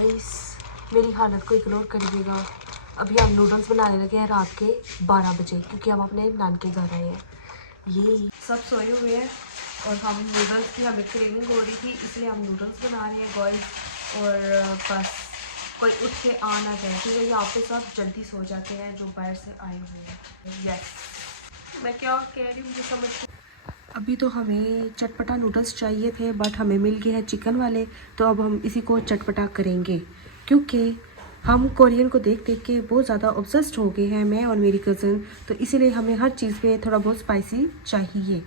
Guys मेरी हालत को इग्नोर करिएगा। अभी हम नूडल्स बनाने लगे हैं रात के 12 बजे, क्योंकि हम अपने नानके घर आए हैं। ये सब सोए हुए हैं और हम नूडल्स की हमें क्रेविंग हो रही थी, इसलिए हम नूडल्स बना रहे हैं गाइस। और बस कोई उठ के आ ना जाए, क्योंकि यहाँ पे सब जल्दी सो जाते हैं जो बाहर से आए हुए हैं। यस, मैं क्या कह रही हूँ मुझे समझ। अभी तो हमें चटपटा नूडल्स चाहिए थे, बट हमें मिल गए हैं चिकन वाले, तो अब हम इसी को चटपटा करेंगे, क्योंकि हम कोरियन को देख देख के बहुत ज़्यादा ऑब्सेस्ड हो गए हैं, मैं और मेरी कज़न। तो इसीलिए हमें हर चीज़ पे थोड़ा बहुत स्पाइसी चाहिए।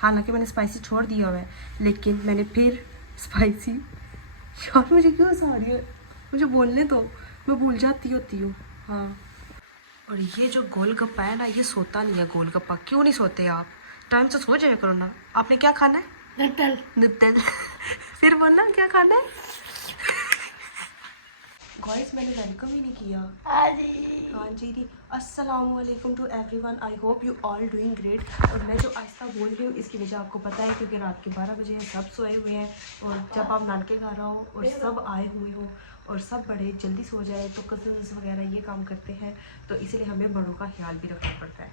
हालांकि मैंने स्पाइसी छोड़ दिया हुआ है, लेकिन मैंने फिर स्पाइसी यार मुझे क्यों हंसा रही है, मुझे बोलने दो, मैं भूल जाती होती हूँ। हाँ, और ये जो गोलगप्पा है ना, ये सोता नहीं है गोलगप्पा। क्यों नहीं सोते आप? टाइम से सो जाया करो ना। आपने क्या खाना है? नूडल। नूडल फिर बोलना क्या खाना है। गाइस मैंने वेलकम ही नहीं किया। हाँ जी, अस्सलाम वालेकुम to everyone, I hope you all doing great. और मैं जो आहिस्ता बोल रही हूँ इसकी वजह आपको पता है, क्योंकि रात के 12 बजे सब सोए हुए हैं, और जब आप नानके घर आओ और सब आए हुए हो और सब बड़े जल्दी सो जाए तो कज़न्स वगैरह ये काम करते हैं, तो इसलिए हमें बड़ों का ख्याल भी रखना पड़ता है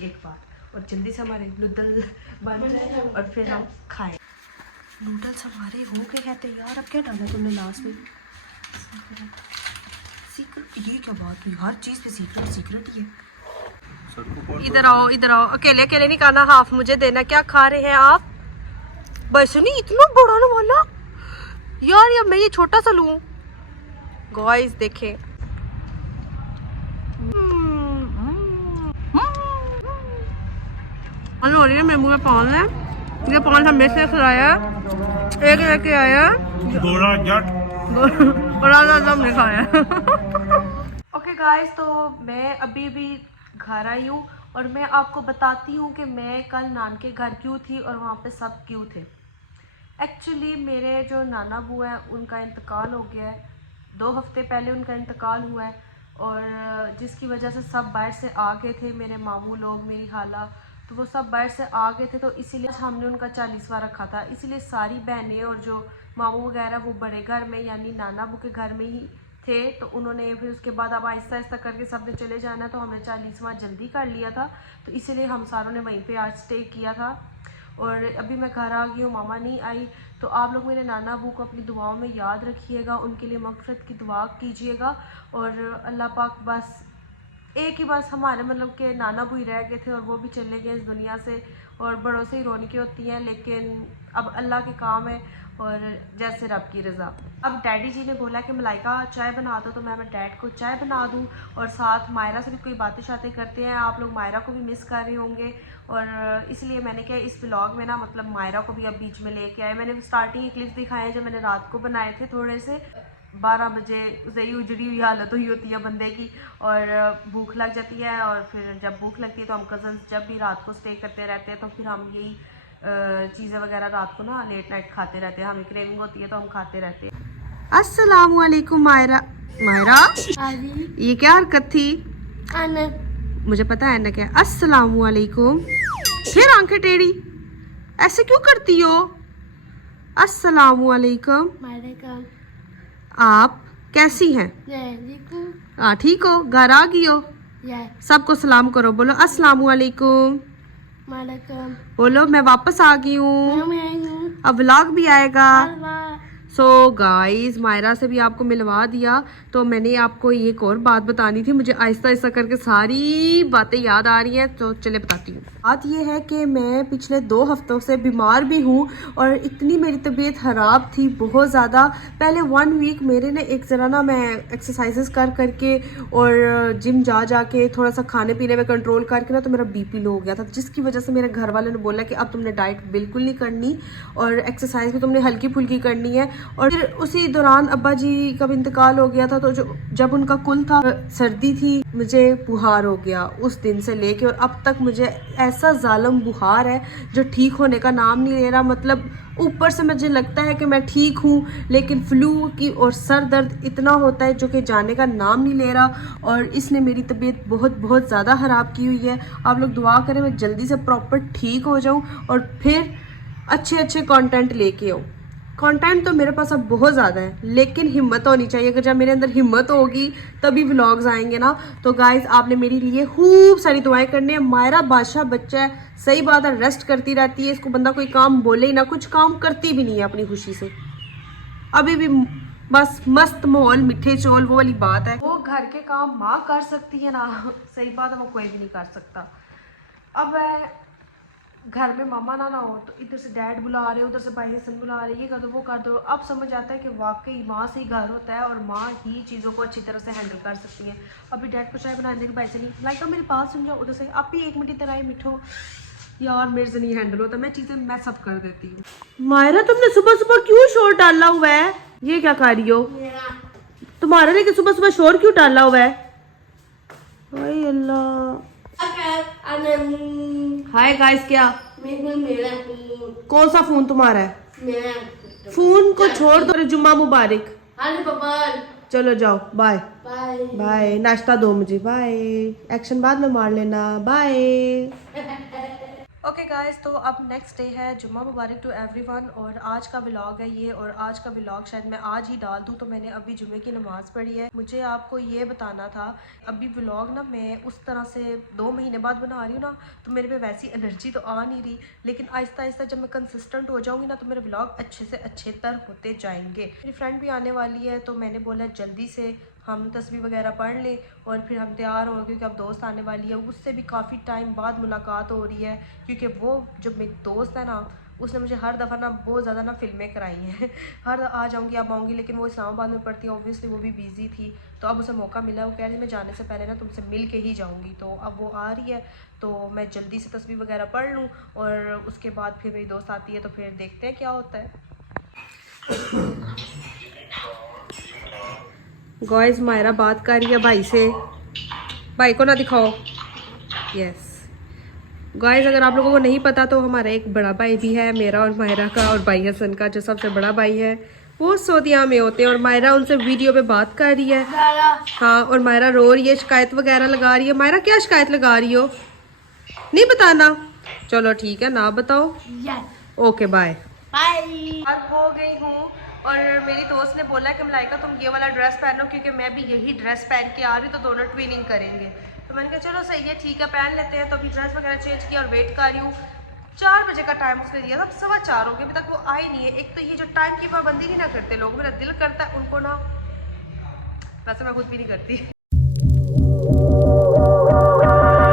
एक बार। और जल्दी से हमारे नूडल बन जाए और फिर हम खाएं। नूडल्स हमारे हो गए हैं तैयार। अब क्या डाला तुमने लास्ट में? सीक्रेट? ये क्या बात हुई, हर चीज़ पे सीक्रेट सीक्रेट ही है। इधर आओ, इधर आओ, अकेले अकेले नहीं खाना, हाफ मुझे देना। क्या खा रहे हैं आप? बस नहीं, इतना बड़ा ना वाला यार, या मैं ये छोटा सा लूं? गाइस देखें, हो रही है मेरे मुँह में पान है। ये पान हमें से खिलाया, एक लेके आया गोरा जट और हमने खाया। ओके गाइस, तो मैं अभी भी घर आई हूँ और मैं आपको बताती हूँ कि मैं कल नान के घर क्यों थी और वहाँ पे सब क्यों थे। एक्चुअली मेरे जो नाना बुआ है उनका इंतकाल हो गया है, 2 हफ्ते पहले उनका इंतकाल हुआ है, और जिसकी वजह से सब बाहर से आ गए थे, मेरे मामू लोग, मेरी खाला, तो वो सब बाहर से आ गए थे। तो इसीलिए हमने उनका 40वां रखा था, इसीलिए सारी बहनें और जो मामू वगैरह वो बड़े घर में यानी नाना बू के घर में ही थे। तो उन्होंने फिर उसके बाद अब आहिस्ता आहिस्ता करके सब ने चले जाना, तो हमने 40वां जल्दी कर लिया था, तो इसीलिए हम सारों ने वहीं पे आज स्टे किया था। और अभी मैं घर आ गई हूँ, मामा नहीं आई। तो आप लोग मेरे नाना अबू को अपनी दुआओं में याद रखिएगा, उनके लिए मग़फ़िरत की दुआ कीजिएगा। और अल्लाह पाक बस एक ही बस हमारे मतलब के नाना अबू ही रह गए थे और वो भी चले गए इस दुनिया से। और बड़ों से ही रौनकें होती हैं, लेकिन अब अल्लाह के काम है और जैसे रब की रज़ा। अब डैडी जी ने बोला कि मलाइका चाय बना दो, तो मैं डैड को चाय बना दूं और साथ मायरा से भी कोई बातें शातें करते हैं। आप लोग मायरा को भी मिस कर रहे होंगे, और इसलिए मैंने क्या इस व्लॉग में ना मतलब मायरा को भी अब बीच में लेके आए। मैंने स्टार्टिंग क्लिप्स दिखाए हैं जो मैंने रात को बनाए थे थोड़े से। 12 बजे सही उजड़ी हुई हालत हुई होती है बंदे की, और भूख लग जाती है, और फिर जब भूख लगती है तो हम कज़न्स जब भी रात को स्टे करते रहते हैं, तो फिर हम यही चीज़ें वगैरह रात को ना लेट नाइट खाते रहते हैं। हमें क्रेविंग होती है तो हम खाते रहते हैं। अस्सलाम वालेकुम मायरा। मायरा ये क्या हरकत थी? मुझे पता है ना क्या। अस्सलाम वालेकुम। फिर आंखें टेढ़ी ऐसे क्यों करती हो? अस्सलाम वालेकुम। आप कैसी हैं? ठीक हो? घर आ गई हो? सबको सलाम करो, बोलो अस्सलाम वालेकुम। बोलो मैं वापस आ गई हूँ, अब व्लॉग भी आएगा। सो गाइस, मायरा से भी आपको मिलवा दिया, तो मैंने आपको एक और बात बतानी थी। मुझे आहिस्ता आहिस्ता करके सारी बातें याद आ रही हैं, तो चले बताती हूँ। बात ये है कि मैं पिछले 2 हफ्तों से बीमार भी हूँ, और इतनी मेरी तबीयत ख़राब थी बहुत ज़्यादा। पहले 1 वीक मेरे ने एक ज़रा ना मैं एक्सरसाइजेस कर करके और जिम जा के थोड़ा सा खाने पीने में कंट्रोल करके ना, तो मेरा BP लो हो गया था, जिसकी वजह से मेरे घर वाले ने बोला कि अब तुमने डाइट बिल्कुल नहीं करनी और एक्सरसाइज भी तुमने हल्की फुल्की करनी है। और फिर उसी दौरान अब्बा जी का भी इंतकाल हो गया था, तो जब उनका कुल था, सर्दी थी, मुझे बुखार हो गया उस दिन से लेके, और अब तक मुझे ऐसा जालिम बुखार है जो ठीक होने का नाम नहीं ले रहा। मतलब ऊपर से मुझे लगता है कि मैं ठीक हूँ, लेकिन फ्लू की और सर दर्द इतना होता है जो कि जाने का नाम नहीं ले रहा, और इसने मेरी तबीयत बहुत बहुत ज़्यादा ख़राब की हुई है। आप लोग दुआ करें मैं जल्दी से प्रॉपर ठीक हो जाऊँ और फिर अच्छे अच्छे कंटेंट लेके आऊँ। कंटेंट तो मेरे पास अब बहुत ज़्यादा है, लेकिन हिम्मत होनी चाहिए। अगर जब मेरे अंदर हिम्मत होगी तभी व्लॉग्स आएंगे ना। तो गाइज आपने मेरे लिए खूब सारी दुआएं करनी है। मायरा बादशाह बच्चा है, सही बात है, रेस्ट करती रहती है, इसको बंदा कोई काम बोले ही ना, कुछ काम करती भी नहीं है अपनी खुशी से। अभी भी बस मस्त माहौल, मीठे चौल, वो वाली बात है। वो घर के काम माँ कर सकती है ना, सही बात है, वो कोई भी नहीं कर सकता। अब घर में मामा ना हो तो इधर से डैड बुला रहे, उधर से भाई हसन बुला रहे, ये कर दो वो कर दो। अब समझ आता है कि वाकई माँ से ही घर होता है और माँ ही चीज़ों को अच्छी तरह से हैंडल कर सकती है। अभी डैड को चाय बनाने की भाई से नहीं लाइक, मेरी बात सुन जाओ उधर से, आप भी 1 मिनट इधर आए मिठो, यार मेरे से नहीं हैंडल होता, मैं चीज़ें मैं सब कर देती हूँ। मायरा तुमने सुबह सुबह क्यों शोर डाला हुआ है? ये क्या कर रही हो तुम्हारा, लेकिन सुबह सुबह शोर क्यों डाला हुआ है? हाय अल्लाह। हाय गाइस, क्या मेरा कौन सा फोन तुम्हारा है? मेरा फोन को छोड़ दो, जुम्मा मुबारक। हाँ पापा, चलो जाओ, बाय बाय बाय, नाश्ता दो मुझे, बाय, एक्शन बाद में मार लेना, बाय। ओके गाइस, तो अब नेक्स्ट डे है, जुम्मा मुबारक टू एवरीवन। और आज का व्लॉग है ये, और आज का व्लॉग शायद मैं आज ही डाल दूँ। तो मैंने अभी जुम्मे की नमाज़ पढ़ी है। मुझे आपको ये बताना था, अभी व्लॉग ना मैं उस तरह से 2 महीने बाद बना रही हूँ ना, तो मेरे पे वैसी एनर्जी तो आ नहीं रही, लेकिन आहिस्ता आहिस्ता जब मैं कंसिस्टेंट हो जाऊँगी ना तो मेरे व्लॉग अच्छे से अच्छे तर होते जाएंगे। मेरी फ्रेंड भी आने वाली है, तो मैंने बोला जल्दी से हम तस्बीह वगैरह पढ़ लें और फिर हम तैयार हों, क्योंकि अब दोस्त आने वाली है, उससे भी काफ़ी टाइम बाद मुलाकात हो रही है। क्योंकि वो जो मेरी दोस्त है ना, उसने मुझे हर दफ़ा ना बहुत ज़्यादा ना फिल्में कराई हैं। हर आ जाऊँगी अब आऊँगी, लेकिन वो इस्लामाबाद में पढ़ती है, ऑब्वियसली वो भी बिज़ी थी। तो अब उसे मौका मिला, वो कह रही मैं जाने से पहले ना तुमसे मिल के ही जाऊँगी। तो अब वो आ रही है, तो मैं जल्दी से तस्बीह वगैरह पढ़ लूँ और उसके बाद फिर मेरी दोस्त आती है, तो फिर देखते हैं क्या होता है। गाइस मायरा बात कर रही है भाई से, भाई को ना दिखाओ। यस गाइस, अगर आप लोगों को नहीं पता तो हमारा एक बड़ा भाई भी है, मेरा और मायरा का, और भाई हसन का जो सबसे बड़ा भाई है वो सऊदीया में होते हैं। और मायरा उनसे वीडियो पे बात कर रही है। हाँ, और मायरा रो रही है, शिकायत वगैरह लगा रही है। मायरा क्या शिकायत लगा रही हो? नहीं बताना? चलो ठीक है, ना बताओ। Okay bye bye. हो गई हूँ और मेरी दोस्त ने बोला कि मलाइका तुम ये वाला ड्रेस पहनो, क्योंकि मैं भी यही ड्रेस पहन के आ रही हूँ, तो दोनों ट्विनिंग करेंगे। तो मैंने कहा चलो सही है, ठीक है, पहन लेते हैं। तो अभी ड्रेस वगैरह चेंज किया और वेट कर रही हूँ। 4 बजे का टाइम उसने दिया था, अब 4:15 हो गए, अभी तक वो आई नहीं है। एक तो ये जो टाइम की पाबंदी नहीं ना करते लोग, मेरा दिल करता है उनको ना, वैसे मैं खुद भी नहीं करती।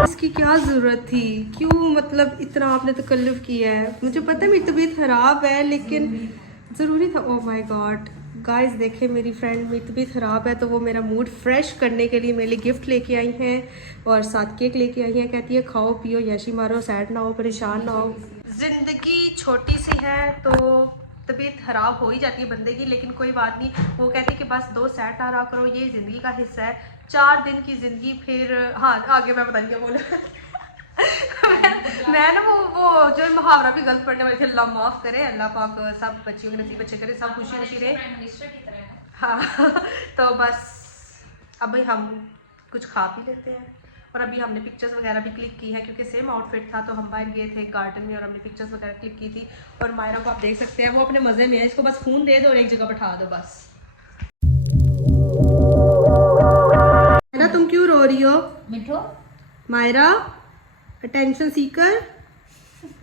इसकी क्या ज़रूरत थी, क्यों मतलब इतना आपने तकल्लुफ़ किया है? मुझे पता है मेरी तबीयत ख़राब है, लेकिन ज़रूरी था। ओह माय गॉड गाइस, देखे मेरी फ्रेंड मेरी तबीयत ख़राब है, तो वो मेरा मूड फ्रेश करने के लिए मेरे लिए गिफ्ट लेके आई हैं और साथ केक लेके आई हैं। कहती है खाओ पियो यशी मारो, सैड ना हो, परेशान ना हो। ज़िंदगी छोटी सी है तो तबीयत ख़राब हो ही जाती है बंदे की, लेकिन कोई बात नहीं। वो कहती है कि बस 2 सैड ना रहा करो, ये ज़िंदगी का हिस्सा है। 4 दिन की ज़िंदगी, फिर हाँ आगे मैं बताइए बोला। मैं ना वो जो मुहावरा भी गलत पढ़ने वाली थी, अल्लाह माफ़ करे, अल्लाह पाक सब बच्चियों के नसीब अच्छे करे, सब खुशी खुशी रहे। हाँ तो बस अब भाई हम कुछ खा पी लेते हैं। और अभी हमने पिक्चर्स वगैरह भी क्लिक की है, क्योंकि सेम आउटफिट था, तो हम बाहर गए थे गार्डन में और हमने पिक्चर्स वगैरह क्लिक की थी। और मायरा को आप देख सकते हैं, वो अपने मज़े में है, इसको बस फ़ोन दे दो और एक जगह बैठा दो बस। मायरा तुम क्यों रो रही हो? मिठो मायरा, अटेंशन सीकर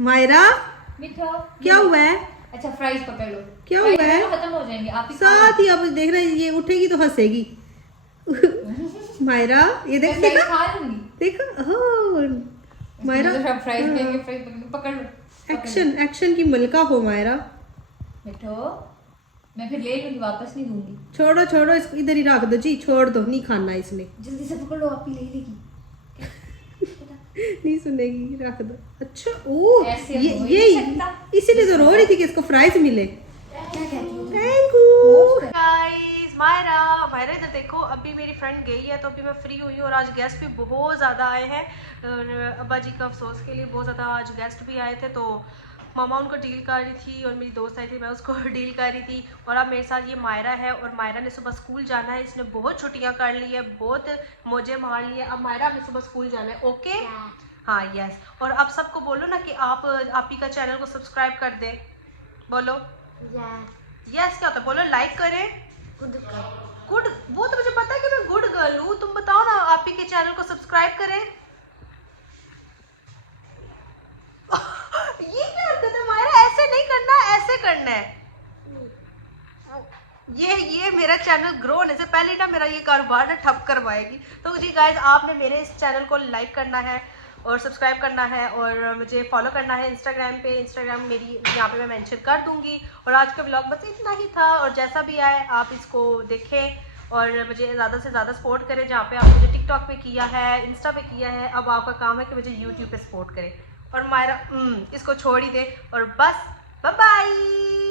मायरा, मिठो क्या हुआ है? अच्छा फ्राइज पकड़ लो, क्या हुआ है? खत्म हो जाएंगे आप ही साथ ही, अब देख रहे ये उठेगी तो हंसेगी। मायरा ये देख, मैं खा लूंगी, देखो हो मायरा, फ्राइज में फ्राइज पकड़ लो। एक्शन एक्शन की मलका हो मायरा। मिठो मैं फिर ले लूंगी, वापस नहीं दूंगी। छोड़ो छोड़ो इसको, इधर ही रख दो जी, छोड़ दो, नहीं खाना इसने। जल्दी से पकड़ लो, आप ही ले लेगी। नहीं सुनेगी, रख दो। अच्छा ओ ये इसीलिए तो रो रही थी कि इसको फ्राइज मिले। Thank you guys. मायरा इधर देखो, अभी मेरी फ्रेंड गई है तो अभी मैं फ्री हुई हूँ और आज गेस्ट भी बहुत ज़्यादा आए हैं। और अब्बा जी का अफसोस के लिए बहुत ज़्यादा आज गेस्ट भी आए थे, तो मामा उनको डील कर रही थी और मेरी दोस्त आई थी, मैं उसको डील कर रही थी। और अब मेरे साथ ये मायरा है और मायरा ने सुबह स्कूल जाना है, इसने बहुत छुट्टियां कर ली है, बहुत मौजे मार ली है। अब मायरा हमें सुबह स्कूल जाना है, ओके? हाँ यस। और अब सबको बोलो ना कि आप ही का चैनल को सब्सक्राइब कर दे, बोलो यस क्या होता है बोलो, लाइक करें। गुड, वो तो मुझे पता है कि मैं गुड गर्ल हूँ, तुम बताओ ना, आप ही के चैनल को सब्सक्राइब करें। ये क्या हरकत है मायरा, ऐसे नहीं करना, ऐसे करना है। ये मेरा चैनल ग्रो होने से पहले ना मेरा ये कारोबार ना ठप करवाएगी। तो जी गाइज, आपने मेरे इस चैनल को लाइक करना है और सब्सक्राइब करना है और मुझे फॉलो करना है इंस्टाग्राम पे। इंस्टाग्राम मेरी यहाँ पे मैं मेंशन कर दूँगी। और आज का ब्लॉग बस इतना ही था, और जैसा भी आए आप इसको देखें और मुझे ज़्यादा से ज़्यादा सपोर्ट करें। जहाँ पे आप मुझे टिकटॉक पे किया है, इंस्टा पे किया है, अब आपका काम है कि मुझे यूट्यूब पे सपोर्ट करें। और मायरा इसको छोड़ ही दे और बस बाय बाय।